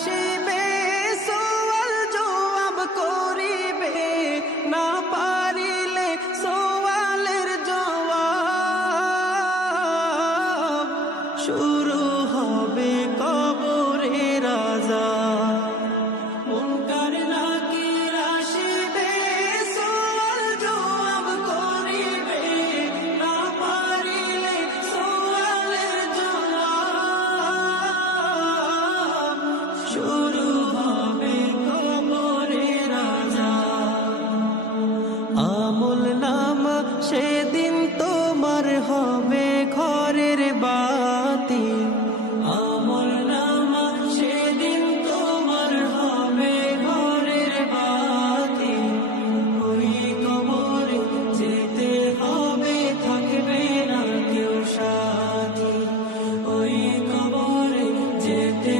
আসিবে সোয়াল জবাব করিবে, না পারিলে সোয়ালের জবাব। শুরু হবে কবরের আযাব। মুনকার নাকির আসিবে সোয়াল জবাব করিবে, না পারিলে সোয়ালের জবাব। শুরু হবে কবরের আযাব। আমল নামা সেদিন তোমার হবে ঘরের বাতি। আমল নামা সেদিন তোমার হবে ঘরের বাতি। ওই কবরে যেতে হবে, থাকবে না কেউ সাথী। ওই কবরে যেতে